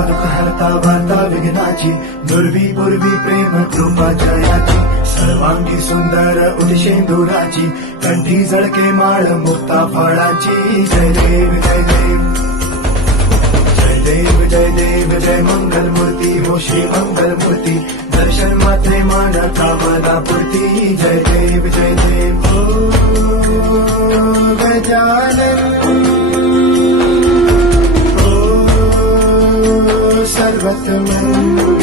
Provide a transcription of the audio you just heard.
दुःख हरता वार्ता विघ्नाची, दुर्वी पूर्वी प्रेम कृपा जयाची, सर्वांगी सुंदर उदिशेंदुराची, कंठी जळके माळ मुक्ता फळाची. जय देव जय देव जय देव जय देव जय मंगल मूर्ती हो श्री मंगल मूर्ती, दर्शन मात्रे मान कामना पूर्ती. जय देव जय देव ओ गजानन ओ सर्वतमन.